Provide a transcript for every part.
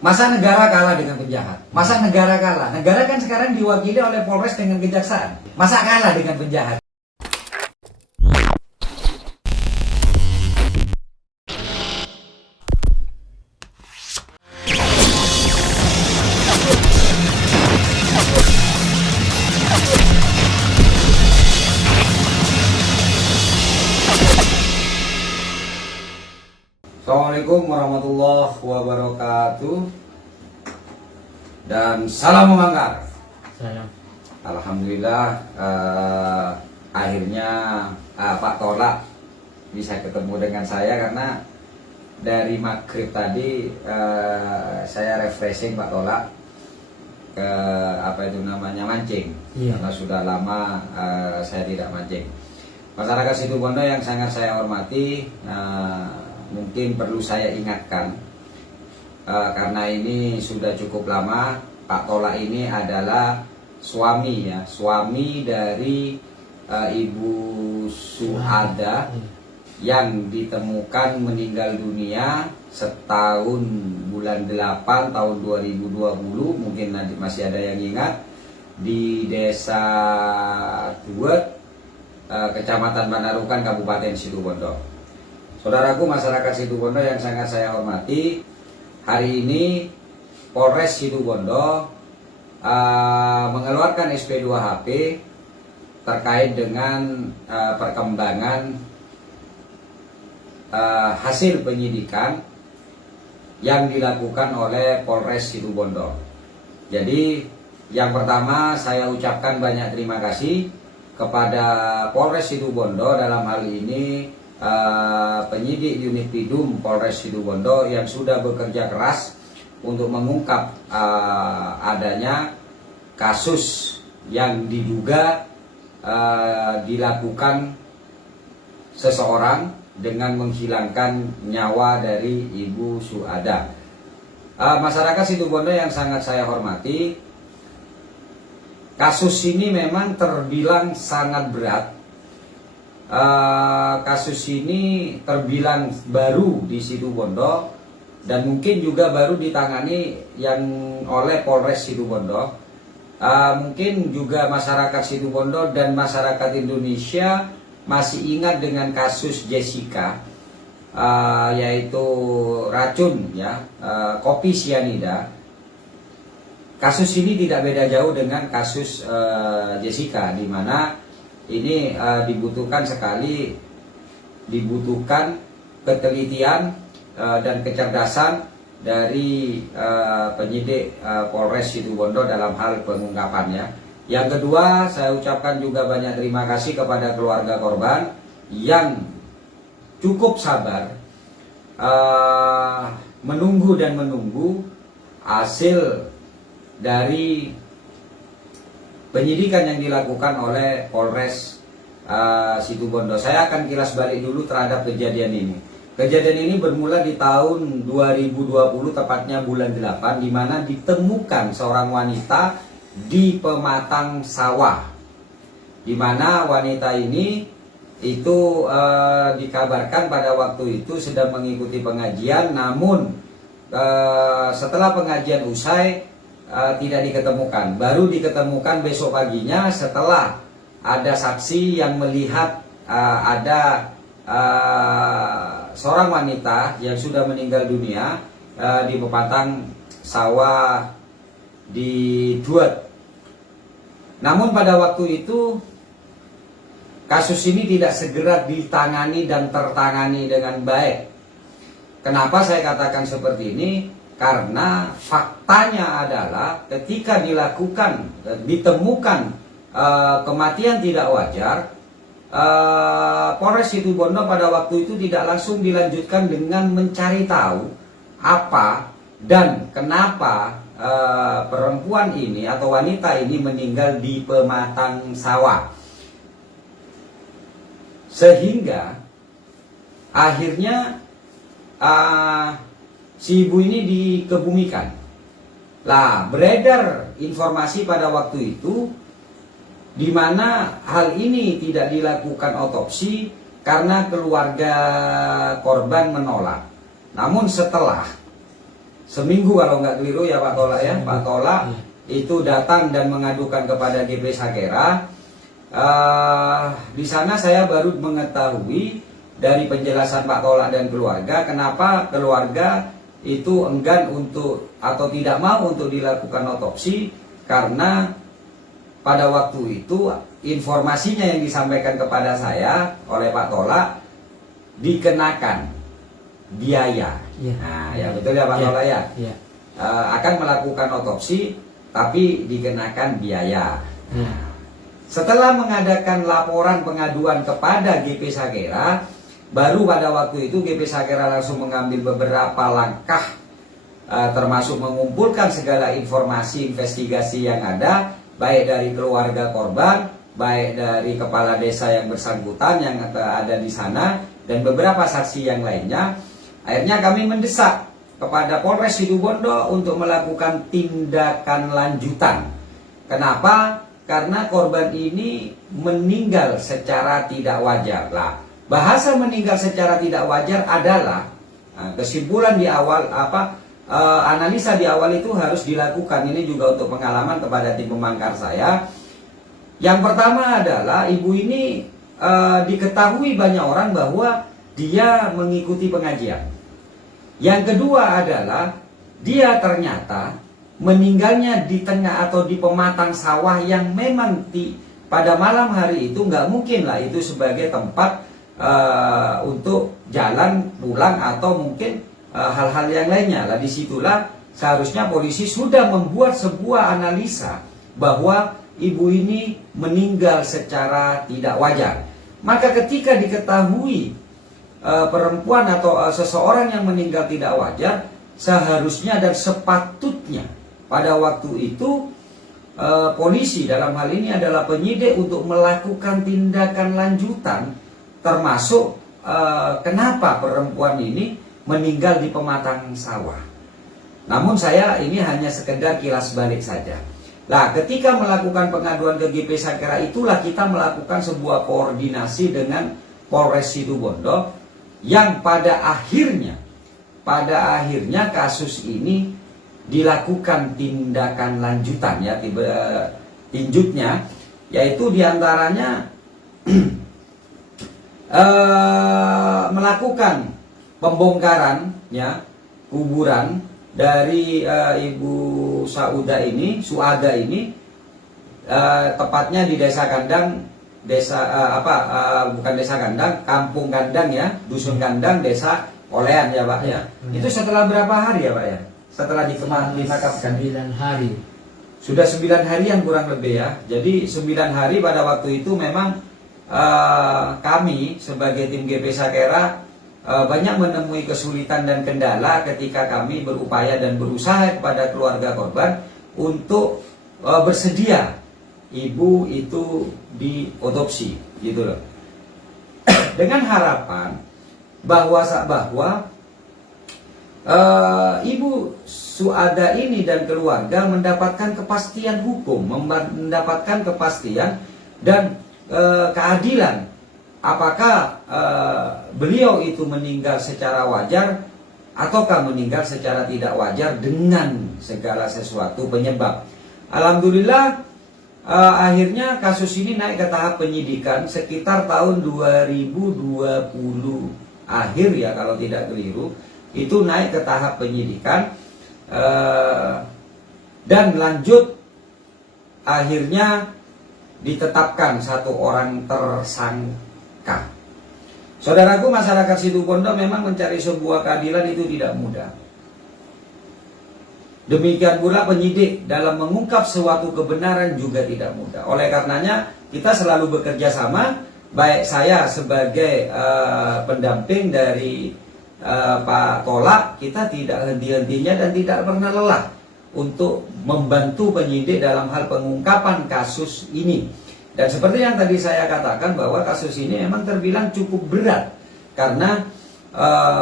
Masa negara kalah dengan penjahat? Masa negara kalah? Negara kan sekarang diwakili oleh Polres dengan kejaksaan. Masa kalah dengan penjahat? Assalamualaikum warahmatullahi wabarakatuh. Dan salam memanggar. Salam. Alhamdulillah akhirnya Pak Tolak bisa ketemu dengan saya, karena dari maghrib tadi saya refreshing Pak Tolak ke mancing. Iya. Karena sudah lama saya tidak mancing. Masyarakat Situbondo yang sangat saya hormati, mungkin perlu saya ingatkan, karena ini sudah cukup lama. Pak Tolak ini adalah suami dari Ibu Suada yang ditemukan meninggal dunia setahun bulan 8 tahun 2020, mungkin nanti masih ada yang ingat, di Desa Duet, Kecamatan Panarukan, Kabupaten Situbondo. Saudaraku masyarakat Situbondo yang sangat saya hormati, hari ini Polres Situbondo mengeluarkan SP2HP terkait dengan perkembangan hasil penyidikan yang dilakukan oleh Polres Situbondo. Jadi yang pertama saya ucapkan banyak terima kasih kepada Polres Situbondo, dalam hal ini penyidik unit Pidum Polres Situbondo yang sudah bekerja keras untuk mengungkap adanya kasus yang diduga dilakukan seseorang dengan menghilangkan nyawa dari Ibu Suada. Masyarakat Situbondo yang sangat saya hormati, kasus ini memang terbilang sangat berat. Kasus ini terbilang baru di Situbondo dan mungkin juga baru ditangani yang oleh Polres Situbondo. Mungkin juga masyarakat Situbondo dan masyarakat Indonesia masih ingat dengan kasus Jessica, yaitu racun kopi sianida. Kasus ini tidak beda jauh dengan kasus Jessica, di mana ini dibutuhkan ketelitian dan kecerdasan dari penyidik Polres Situbondo dalam hal pengungkapannya. Yang kedua, saya ucapkan juga banyak terima kasih kepada keluarga korban yang cukup sabar menunggu hasil dari penyidikan yang dilakukan oleh Polres Situbondo. Saya akan kilas balik dulu terhadap kejadian ini. Kejadian ini bermula di tahun 2020, tepatnya bulan 8, di mana ditemukan seorang wanita di pematang sawah. Di mana wanita ini itu dikabarkan pada waktu itu sedang mengikuti pengajian, namun setelah pengajian usai tidak diketemukan. Baru diketemukan besok paginya setelah ada saksi yang melihat ada seorang wanita yang sudah meninggal dunia di pematang sawah di Duet. Namun pada waktu itu kasus ini tidak segera ditangani dan tertangani dengan baik. Kenapa saya katakan seperti ini? Karena faktanya adalah ketika ditemukan kematian tidak wajar, Polres Situbondo pada waktu itu tidak langsung dilanjutkan dengan mencari tahu apa dan kenapa perempuan ini atau wanita ini meninggal di pematang sawah. Sehingga akhirnya si ibu ini dikebumikan. Lah, beredar informasi pada waktu itu di mana hal ini tidak dilakukan otopsi karena keluarga korban menolak. Namun setelah seminggu kalau nggak keliru ya Pak Tola ya. Pak Tola itu datang dan mengadukan kepada GP Sakera. Di sana saya baru mengetahui dari penjelasan Pak Tola dan keluarga, kenapa keluarga itu enggan untuk atau tidak mau untuk dilakukan otopsi, karena pada waktu itu informasinya yang disampaikan kepada saya oleh Pak Tola dikenakan biaya. Nah, ya betul ya Pak Tola ya. Akan melakukan otopsi tapi dikenakan biaya. Setelah mengadakan laporan pengaduan kepada GP Sakera, baru pada waktu itu GP Sakera langsung mengambil beberapa langkah, termasuk mengumpulkan segala informasi investigasi yang ada, baik dari keluarga korban, baik dari kepala desa yang bersangkutan yang ada di sana, dan beberapa saksi yang lainnya. Akhirnya kami mendesak kepada Polres Situbondo untuk melakukan tindakan lanjutan. Kenapa? Karena korban ini meninggal secara tidak wajar. Lah, bahasa meninggal secara tidak wajar adalah kesimpulan di awal analisa di awal itu harus dilakukan. Ini juga untuk pengalaman kepada tim pemangkar saya. Yang pertama adalah ibu ini diketahui banyak orang bahwa dia mengikuti pengajian. Yang kedua adalah dia ternyata meninggalnya di tengah atau di pematang sawah yang memang pada malam hari itu nggak mungkin lah itu sebagai tempat untuk jalan pulang atau mungkin hal-hal yang lainnya. Lah disitulah seharusnya polisi sudah membuat sebuah analisa bahwa ibu ini meninggal secara tidak wajar. Maka ketika diketahui perempuan atau seseorang yang meninggal tidak wajar, seharusnya dan sepatutnya pada waktu itu polisi dalam hal ini adalah penyidik untuk melakukan tindakan lanjutan, termasuk kenapa perempuan ini meninggal di pematang sawah. Namun saya ini hanya sekedar kilas balik saja. Nah, ketika melakukan pengaduan ke GP Sakera, itulah kita melakukan sebuah koordinasi dengan Polres Situbondo, yang pada akhirnya kasus ini dilakukan tindakan lanjutan ya, tinjutnya, yaitu diantaranya melakukan pembongkaran ya kuburan dari Ibu Suada ini, tepatnya di Desa Kandang, bukan Desa Kandang, Kampung Kandang ya, Dusun Kandang, Desa Olean ya Pak ya. Itu setelah berapa hari ya Pak ya? Setelah dimakamkan 9 hari. Sudah 9 harian kurang lebih ya. Jadi 9 hari pada waktu itu memang kami sebagai tim GP Sakera banyak menemui kesulitan dan kendala ketika kami berupaya dan berusaha kepada keluarga korban untuk bersedia ibu itu diotopsi gitu loh. Dengan harapan bahwa Ibu Suada ini dan keluarga mendapatkan kepastian hukum, mendapatkan kepastian dan keadilan. Apakah beliau itu meninggal secara wajar ataukah meninggal secara tidak wajar dengan segala sesuatu penyebab. Alhamdulillah akhirnya kasus ini naik ke tahap penyidikan sekitar tahun 2020 akhir ya kalau tidak keliru. Itu naik ke tahap penyidikan dan lanjut akhirnya ditetapkan satu orang tersangka. Saudaraku, masyarakat Situbondo memang mencari sebuah keadilan itu tidak mudah. Demikian pula penyidik dalam mengungkap suatu kebenaran juga tidak mudah. Oleh karenanya kita selalu bekerja sama, baik saya sebagai pendamping dari Pak Tola, kita tidak henti-hentinya dan tidak pernah lelah untuk membantu penyidik dalam hal pengungkapan kasus ini. Dan seperti yang tadi saya katakan bahwa kasus ini memang terbilang cukup berat karena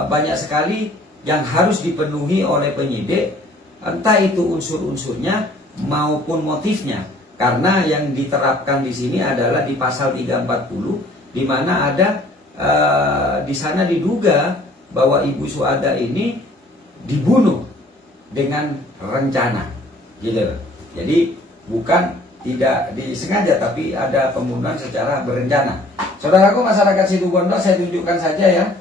banyak sekali yang harus dipenuhi oleh penyidik, entah itu unsur-unsurnya maupun motifnya. Karena yang diterapkan di sini adalah di pasal 340, di mana ada di sana diduga bahwa Ibu Suada ini dibunuh dengan rencana, gitu loh. Jadi bukan tidak disengaja, tapi ada pembunuhan secara berencana. Saudaraku masyarakat Situbondo, saya tunjukkan saja ya.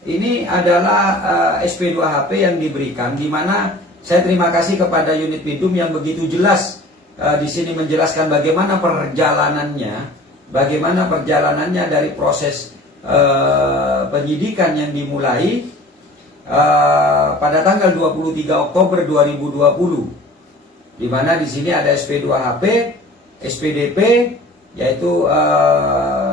Ini adalah SP2HP yang diberikan, di mana saya terima kasih kepada unit Bidum yang begitu jelas di sini menjelaskan bagaimana perjalanannya dari proses penyidikan yang dimulai pada tanggal 23 Oktober 2020, di mana di sini ada SP2HP, SPDP, yaitu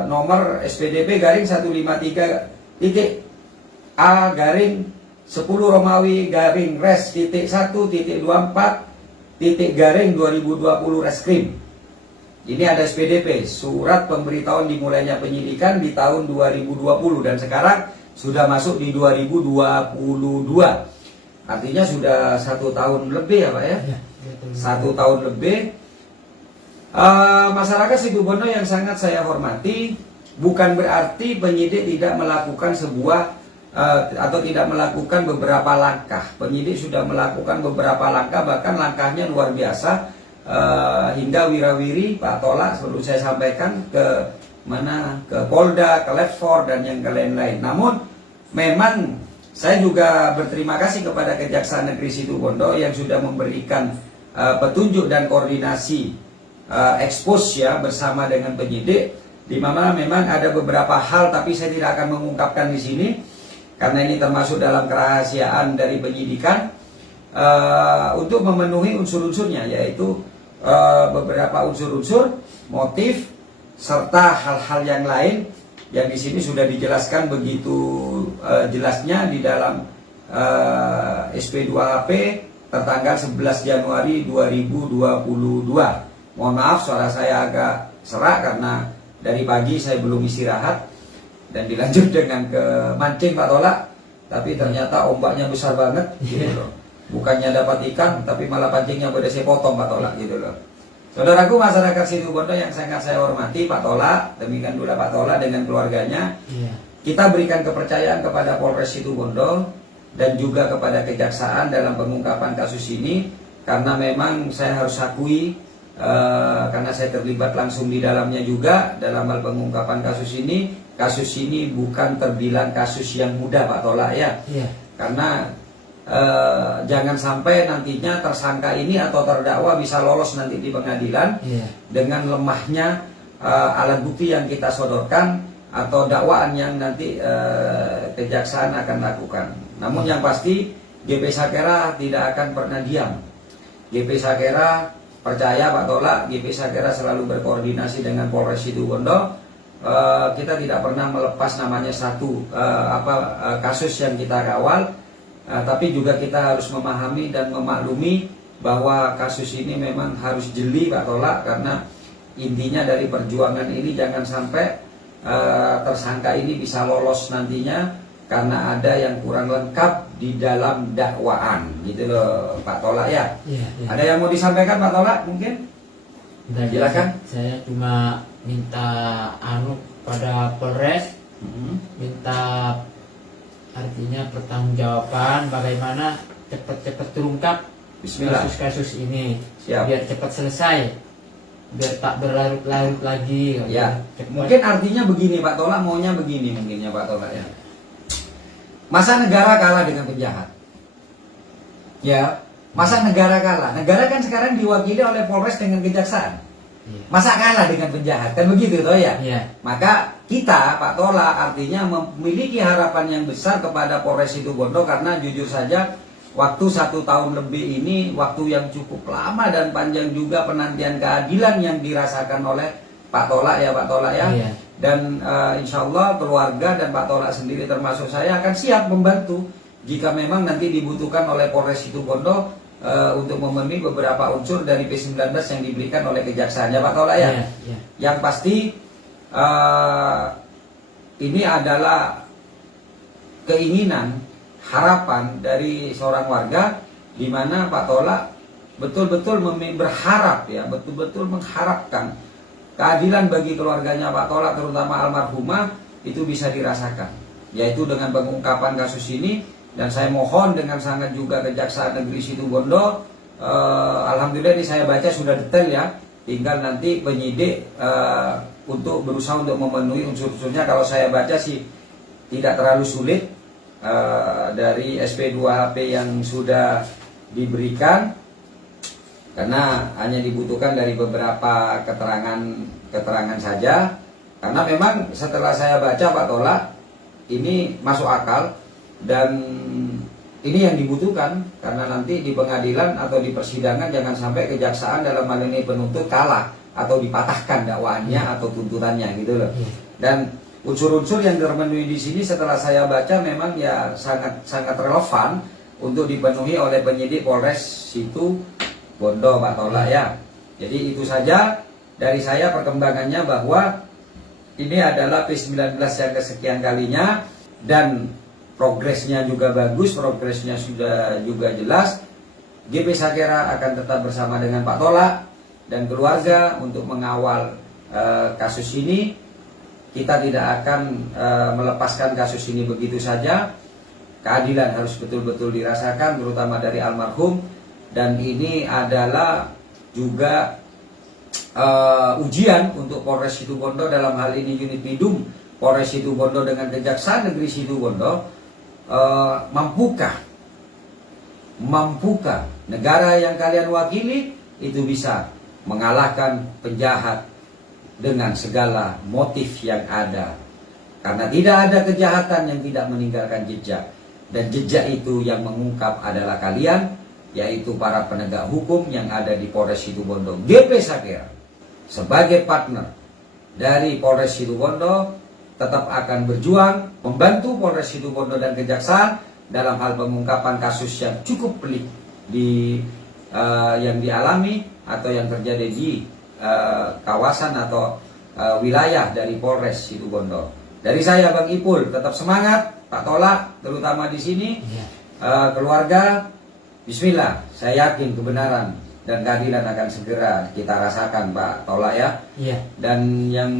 nomor SPDP garing 153.A garing 10 Romawi garing res titik 1.24 titik garing 2020 Reskrim. Ini ada SPDP, surat pemberitahuan dimulainya penyidikan di tahun 2020, dan sekarang sudah masuk di 2022. Artinya sudah 1 tahun lebih ya Pak ya? 1 tahun lebih. Masyarakat Situbondo yang sangat saya hormati, bukan berarti penyidik tidak melakukan sebuah atau tidak melakukan beberapa langkah. Penyidik sudah melakukan beberapa langkah, bahkan langkahnya luar biasa, hingga wirawiri Pak Tola selalu saya sampaikan ke Polda, ke Letkol dan yang ke lain-lain. Namun memang saya juga berterima kasih kepada Kejaksaan Negeri Situbondo yang sudah memberikan petunjuk dan koordinasi expose ya bersama dengan penyidik, di mana memang ada beberapa hal, tapi saya tidak akan mengungkapkan di sini karena ini termasuk dalam kerahasiaan dari penyidikan, untuk memenuhi unsur-unsurnya, yaitu beberapa unsur-unsur, motif, serta hal-hal yang lain yang di sini sudah dijelaskan begitu jelasnya di dalam SP2HP tertanggal 11 Januari 2022. Mohon maaf suara saya agak serak karena dari pagi saya belum istirahat dan dilanjut dengan ke mancing Pak Tola, tapi ternyata ombaknya besar banget gitu loh. Bukannya dapat ikan tapi malah pancingnya pada saya potong Pak Tola gitu loh. Saudaraku masyarakat Situbondo yang sangat saya hormati, Pak Tola, demikian pula Pak Tola dengan keluarganya. Kita berikan kepercayaan kepada Polres Situbondo dan juga kepada Kejaksaan dalam pengungkapan kasus ini, karena memang saya harus akui, karena saya terlibat langsung di dalamnya juga dalam hal pengungkapan kasus ini. Kasus ini bukan terbilang kasus yang mudah Pak Tola ya. Karena jangan sampai nantinya tersangka ini atau terdakwa bisa lolos nanti di pengadilan dengan lemahnya alat bukti yang kita sodorkan atau dakwaan yang nanti Kejaksaan akan lakukan. Namun yang pasti GP Sakera tidak akan pernah diam. GP Sakera percaya Pak Tola, GP Sakera selalu berkoordinasi dengan Polres Situbondo. Kita tidak pernah melepas namanya satu kasus yang kita kawal, tapi juga kita harus memahami dan memaklumi bahwa kasus ini memang harus jeli Pak Tola, karena intinya dari perjuangan ini jangan sampai tersangka ini bisa lolos nantinya karena ada yang kurang lengkap di dalam dakwaan gitu loh Pak Tola ya. Ada yang mau disampaikan Pak Tola mungkin? Silakan. Saya cuma minta pada Polres, minta artinya pertanggungjawaban bagaimana cepat-cepat terungkap kasus-kasus ini. Biar cepat selesai, biar tak berlarut-larut lagi ya. Mungkin artinya begini Pak Tola, maunya begini mungkinnya Pak Tola ya. Masa negara kalah dengan penjahat? Ya, masa negara kalah? Negara kan sekarang diwakili oleh Polres dengan Kejaksaan. Masa kalah dengan penjahat? Kan begitu toh ya? Maka kita Pak Tola artinya memiliki harapan yang besar kepada Polres Situbondo, karena jujur saja waktu 1 tahun lebih ini waktu yang cukup lama dan panjang juga penantian keadilan yang dirasakan oleh Pak Tola ya Pak Tola ya. Dan insya Allah keluarga dan Pak Tola sendiri termasuk saya akan siap membantu jika memang nanti dibutuhkan oleh Polres Situbondo untuk memenuhi beberapa unsur dari P19 yang diberikan oleh Kejaksaan ya Pak Tola ya. Yang pasti ini adalah keinginan, harapan dari seorang warga, di mana Pak Tola betul-betul berharap ya, betul-betul mengharapkan keadilan bagi keluarganya Pak Tola, terutama almarhumah, itu bisa dirasakan, yaitu dengan pengungkapan kasus ini dan saya mohon dengan sangat juga Kejaksaan Negeri Situbondo, alhamdulillah ini saya baca sudah detail ya, tinggal nanti penyidik untuk berusaha untuk memenuhi unsur-unsurnya. Kalau saya baca sih tidak terlalu sulit dari SP2HP yang sudah diberikan, karena hanya dibutuhkan dari beberapa keterangan saja. Karena memang setelah saya baca Pak Tola, ini masuk akal dan ini yang dibutuhkan, karena nanti di pengadilan atau di persidangan jangan sampai kejaksaan dalam hal ini penuntut kalah atau dipatahkan dakwaannya atau tuntutannya gitu loh. Dan unsur-unsur yang terpenuhi di sini setelah saya baca memang ya sangat relevan untuk dipenuhi oleh penyidik Polres Situbondo Pak Tola ya. Jadi itu saja dari saya perkembangannya, bahwa ini adalah P19 yang kesekian kalinya dan progresnya juga bagus, progresnya sudah juga jelas. GP Sakera akan tetap bersama dengan Pak Tola dan keluarga untuk mengawal kasus ini. Kita tidak akan melepaskan kasus ini begitu saja. Keadilan harus betul-betul dirasakan, terutama dari almarhum. Dan ini adalah juga ujian untuk Polres Situbondo, dalam hal ini unit Bidum Polres Situbondo dengan Kejaksaan Negeri Situbondo. Mampukah negara yang kalian wakili itu bisa mengalahkan penjahat dengan segala motif yang ada? Karena tidak ada kejahatan yang tidak meninggalkan jejak, dan jejak itu yang mengungkap adalah kalian, yaitu para penegak hukum yang ada di Polres Situbondo. GP Sakera sebagai partner dari Polres Situbondo tetap akan berjuang membantu Polres Situbondo dan Kejaksaan dalam hal pengungkapan kasus yang cukup pelik yang dialami atau yang terjadi di kawasan atau wilayah dari Polres Situbondo. Dari saya Bang Ipul, tetap semangat, Pak Tola terutama di sini, keluarga. Bismillah, saya yakin kebenaran dan keadilan akan segera kita rasakan Pak Tola ya. Dan yang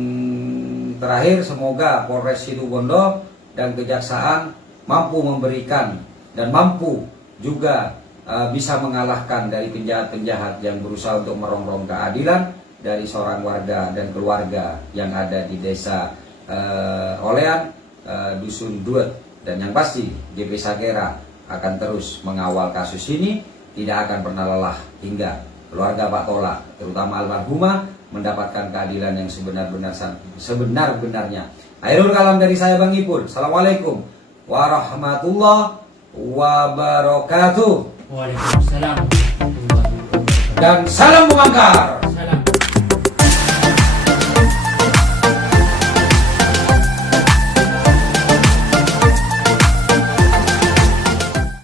terakhir, semoga Polres Situbondo dan Kejaksaan mampu memberikan dan mampu juga bisa mengalahkan dari penjahat-penjahat yang berusaha untuk merongrong keadilan dari seorang warga dan keluarga yang ada di desa Olean, Dusun Duet. Dan yang pasti GP Sakera akan terus mengawal kasus ini, tidak akan pernah lelah hingga keluarga Pak Tola, terutama almarhumah, mendapatkan keadilan yang sebenar-benarnya. Akhirul kalam dari saya Bang Ipul. Assalamualaikum warahmatullahi wabarakatuh. Waalaikumsalam. Dan salam Bangkar.